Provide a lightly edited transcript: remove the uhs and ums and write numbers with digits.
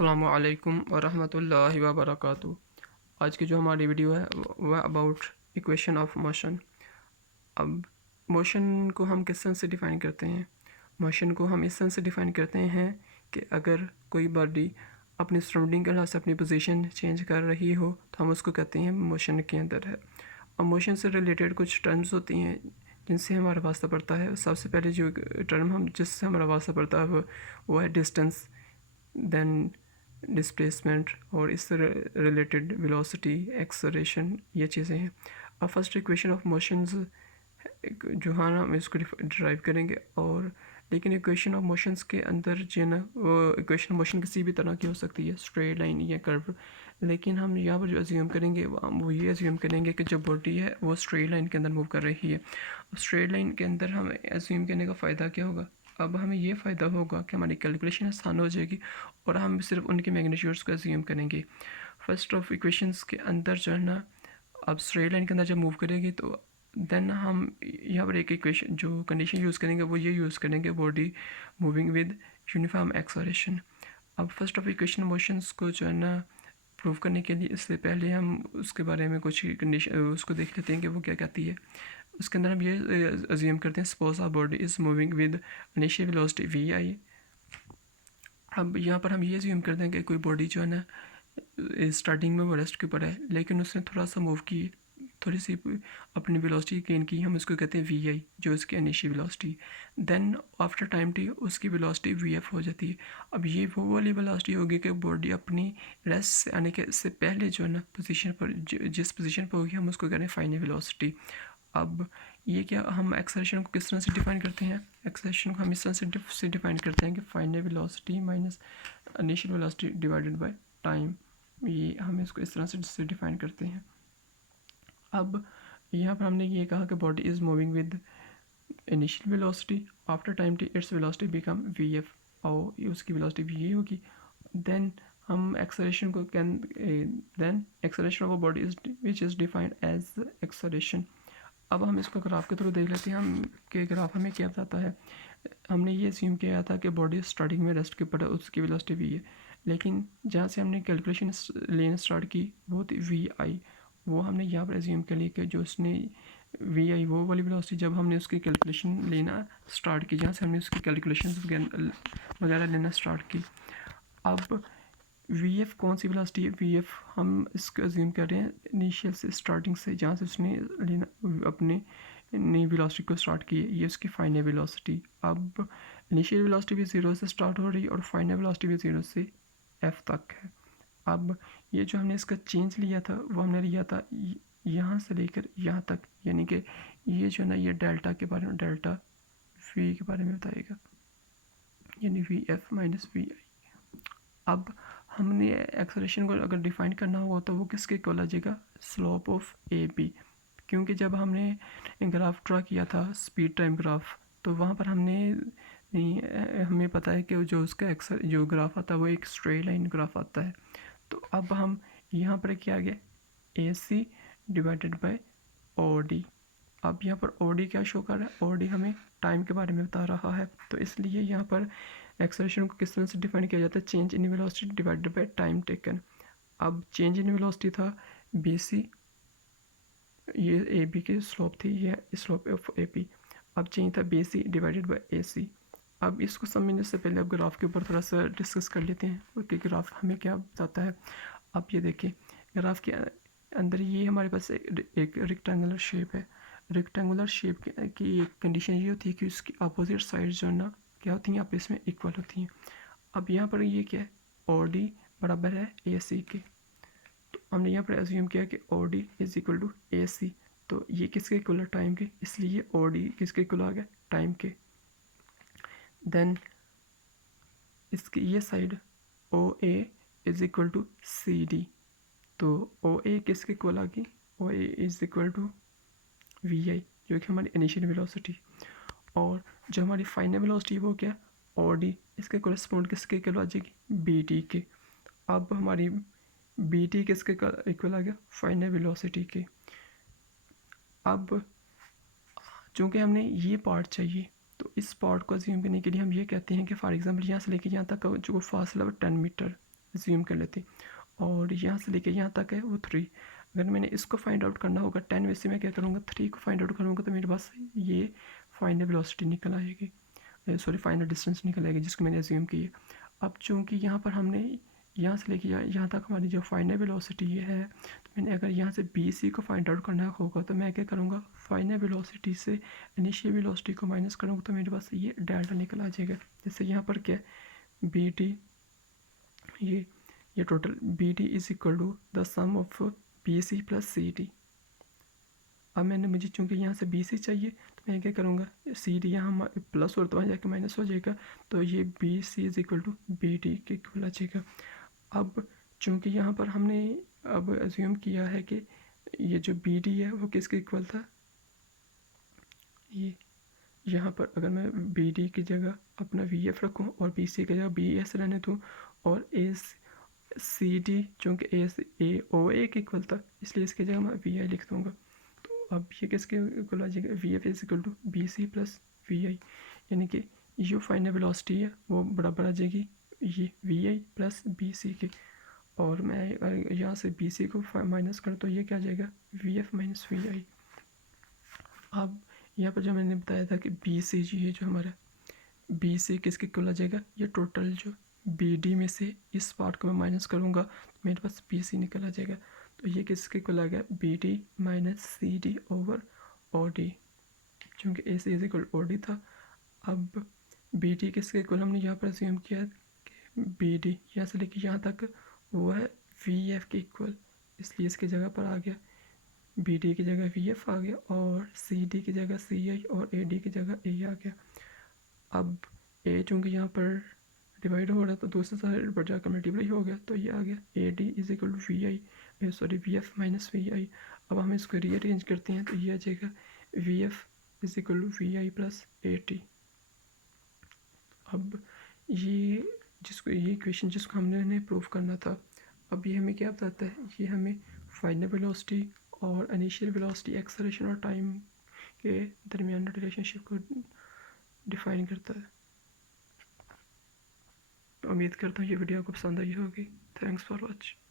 अस्सलामु अलैकुम वरहमतुल्लाहि वबरकातुहू। आज की जो हमारी वीडियो है वह अबाउट इक्वेशन ऑफ मोशन। अब मोशन को हम किस तरह से डिफ़ाइन करते हैं? मोशन को हम इस तरह से डिफ़ाइन करते हैं कि अगर कोई बॉडी अपनी सराउंडिंग के हिसाब से अपनी पोजीशन चेंज कर रही हो तो हम उसको कहते हैं मोशन के अंदर है। और मोशन से रिलेटेड कुछ टर्म्स होती हैं जिनसे हमारा वास्ता पड़ता है। सबसे पहले जो टर्म हम जिससे हमारा वास्ता पड़ता है वो है डिस्टेंस, देन डिस्प्लेसमेंट और इससे रिलेटेड वेलोसिटी, एक्सेलरेशन, ये चीज़ें हैं। अब फर्स्ट इक्वेशन ऑफ मोशंस जो है ना हम इसको ड्राइव करेंगे। और लेकिन इक्वेशन ऑफ मोशंस के अंदर जो है ना वो इक्वेशन ऑफ मोशन किसी भी तरह की हो सकती है, स्ट्रेट लाइन या कर्व। लेकिन हम यहाँ पर जो अज्यूम करेंगे वो ये अज्यूम करेंगे कि जो बॉडी है वो स्ट्रेट लाइन के अंदर मूव कर रही है। स्ट्रेट लाइन के अंदर हमें अज्यूम करने का फ़ायदा क्या होगा? अब हमें ये फ़ायदा होगा कि हमारी कैलकुलेशन आसान हो जाएगी और हम सिर्फ उनके मैग्नीट्यूड्स को अज्यूम करेंगे। फर्स्ट ऑफ इक्वेशंस के अंदर जो है ना अब स्ट्रेट लाइन के अंदर जब मूव करेगी तो देन हम यहाँ पर एक इक्वेशन जो कंडीशन यूज़ करेंगे वो ये यूज़ करेंगे, body moving with uniform acceleration. अब फर्स्ट ऑफ इक्वेशन मोशंस को जो है ना प्रूव करने के लिए इससे पहले हम उसके बारे में कुछ कंडीशन उसको देख लेते हैं कि वो क्या कहती है। उसके अंदर हम ये अज्यूम करते हैं suppose our body is moving with initial velocity v i. अब यहाँ पर हम ये अज्यूम करते हैं कि कोई बॉडी जो है ना स्टार्टिंग में वो रेस्ट के ऊपर है, लेकिन उसने थोड़ा सा मूव की, थोड़ी सी अपनी वेलोसिटी गेन की, हम उसको कहते हैं वी आई जो उसकी initial velocity. Then after time T उसकी वेलोसिटी वी एफ हो जाती है। अब ये वो वाली वेलोसिटी होगी कि बॉडी अपनी रेस्ट से आने के से पहले जो है ना पोजीशन पर जिस पोजीशन पर होगी हम उसको कहते हैं फाइनल वेलोसिटी। अब ये क्या हम एक्सेलरेशन को किस तरह से डिफाइन करते हैं? एक्सेलरेशन को हम इस तरह से डिफाइन करते हैं कि final velocity minus initial velocity divided by time. ये हम इसको इस तरह से डिफाइन करते हैं। अब यहाँ पर हमने ये कहा कि body is moving with initial velocity, after time T its velocity become V F और उसकी वेलोसिटी वी ए होगी। देन हम एक्सेलरेशन को then acceleration of a body is which is defined as acceleration. अब हम इसको ग्राफ के through देख लेते हैं हम कि ग्राफ हमें क्या बताता है। हमने ये अस्यूम किया था कि बॉडी स्टार्टिंग में रेस्ट के ऊपर है, उसकी वेलोसिटी वी है, लेकिन जहाँ से हमने कैलकुलेशन लेना स्टार्ट की वो थी वी आई। वो हमने यहाँ पर अज्यूम कर लिया कि जो उसने वी आई वो वाली वेलोसिटी जब हमने उसकी कैलकुलेशन लेना स्टार्ट की, जहाँ से हमने उसकी कैलकुलेशन वगैरह लेना स्टार्ट की। अब वी एफ कौन सी वेलोसिटी है? वी एफ हम इसको अज्यूम कर रहे हैं इनिशियल से, स्टार्टिंग से, जहाँ से उसने लेना अपने नई वेलोसिटी को स्टार्ट की है, ये उसकी फाइनल वेलोसिटी। अब इनिशियल वेलोसिटी भी ज़ीरो से स्टार्ट हो रही है और फाइनल वेलोसिटी भी ज़ीरो से एफ तक है। अब ये जो हमने इसका चेंज लिया था वो हमने लिया था यहाँ से लेकर यहाँ तक, यानी कि ये जो है ना ये डेल्टा के बारे में, डेल्टा वी के बारे में बताएगा, यानी we f minus v i. अब हमने एक्सेलरेशन को अगर डिफाइन करना हो तो वो किसके इक्वल आ जाएगा? Slope of A B. क्योंकि जब हमने ग्राफ ड्रा किया था स्पीड टाइम ग्राफ तो वहाँ पर हमें पता है कि जो उसका जो ग्राफ आता है वो एक स्ट्रेट लाइन ग्राफ आता है। तो अब हम यहाँ पर क्या आ गया? A C divided by O D. अब यहाँ पर ओ डी क्या शो कर रहा है? ओ डी हमें टाइम के बारे में बता रहा है, तो इसलिए यहाँ पर एक्सेलरेशन को किस तरह से डिफाइन किया जाता है? Change in velocity divided by time taken. अब चेंज इन वेलोसिटी था बी सी, ये ए बी की स्लोप थी, ये स्लोप ऑफ ए पी। अब चेंज था बी सी डिवाइडेड बाय ए सी। अब इसको समझने से पहले अब ग्राफ के ऊपर थोड़ा सा डिस्कस कर लेते हैं कि ग्राफ हमें क्या बताता है। अब ये देखिए ग्राफ के अंदर ये हमारे पास एक रेक्टेंगुलर शेप है। रेक्टेंगुलर शेप की एक कंडीशन ये होती है कि उसकी अपोजिट साइड जो है ना क्या होती हैं, आपस में इक्वल होती हैं। अब यहाँ पर ये क्या है? ओ डी बराबर है ए सी के। तो हमने यहाँ पर एज्यूम किया कि O D is equal to A C, तो ये किसके इक्वल है? टाइम के, इसलिए ओ डी किसके इक्वल आ गया? टाइम के। देन इसकी ये side O A is equal to C D, तो ओ ए किसके इक्वल आ गई? O A is equal to we I जो कि हमारी इनिशियल वेलोसिटी, और जो हमारी फाइनल वेलोसिटी वो क्या? ओ डी, इसके कोरेस्पोंड किसके इक्वल आ जाएगी? बी टी के। अब हमारी बी टी किसके इक्वल आ गया? फाइनल वेलोसिटी के। अब चूँकि हमने ये पार्ट चाहिए तो इस पार्ट को अज्यूम करने के लिए हम ये कहते हैं कि फॉर एग्जांपल यहाँ से लेके यहाँ तक जो फासला 10 मीटर, एज्यूम कर लेते हैं। और यहाँ से लेके यहाँ तक है वो 3। अगर मैंने इसको फाइंड आउट करना होगा 10 में से मैं क्या करूँगा 3 को फाइंड आउट करूँगा तो मेरे पास ये फाइनल वेलोसिटी निकल आएगी, सॉरी फाइनल डिस्टेंस निकल आएगी जिसको मैंने एज्यूम की है। अब चूँकि यहाँ पर हमने यहाँ से लेके यहाँ तक हमारी जो फाइनल वेलोसिटी है, तो मैंने अगर यहाँ से बी सी को फाइंड आउट करना होगा तो मैं क्या करूँगा फाइनल वेलोसिटी से इनिशियल वेलोसिटी को माइनस करूँगा तो मेरे पास ये डेल्टा निकल आ जाएगा। जैसे यहाँ पर क्या बी टी, ये total B T is equal to the sum of B C plus C T. अब मैंने मुझे चूँकि यहाँ से बी सी चाहिए तो मैं क्या करूँगा सी डी यहाँ प्लस और वहाँ जाके माइनस हो जाएगा, तो ये B C is equal to B T के इक्वल आ जाएगा। अब चूँकि यहाँ पर हमने अब एज्यूम किया है कि ये जो बी डी है वो किसके इक्वल था, ये यहाँ पर अगर मैं बी डी की जगह अपना वी एफ रखूँ और बी सी की जगह बी एस रहने दूँ और ए सी डी चूँकि ए ओ ए के इक्वल था इसलिए इसकी जगह मैं वी आई लिख दूँगा। तो अब ये किसके इक्वल आ जाएगा V F is equal to B C plus v i, यानी कि जो फाइनल वेलोसिटी है वो बराबर आ जाएगी ये V I plus B C के। और मैं यहाँ से बी सी को माइनस कर तो ये क्या आ जाएगा we f minus v i. अब यहाँ पर जो मैंने बताया था कि बी सी जी है जो हमारा बी सी किसके इक्वल आ जाएगा, ये टोटल जो बी डी में से इस पार्ट को मैं माइनस करूँगा तो मेरे पास बी सी निकल आ जाएगा। तो ये किसके इक्वल आ गया B D minus C D over O D, चूँकि A C is equal O D था। अब बी डी किसके इक्वल हमने यहाँ पर अज्यूम किया कि बी डी यहाँ से लेके यहाँ तक वो है वी एफ के इक्वल, इसलिए इसकी जगह पर आ गया बी डी की जगह वी एफ आ गया और सी डी की जगह सी आई और ए डी की जगह ए आ गया। अब ए चूँकि यहाँ पर डिवाइड हो रहा है तो दूसरे साइड पर जाकर मल्टीप्लाई हो गया तो ये आ गया A D is equal to we i sorry v f minus v i. अब हम इसको रीअरेंज करते हैं तो ये आ जाएगा V F is equal to we I plus A T. अब ये इक्वेशन जिसको हमने प्रूव करना था, अब ये हमें क्या बताता है, ये हमें फाइनल वेलोसिटी और इनिशियल वेलोसिटी एक्सेलरेशन और टाइम के दरमियान रिलेशनशिप को डिफाइन करता है। उम्मीद करता हूँ ये वीडियो आपको पसंद आई होगी। Thanks for watching.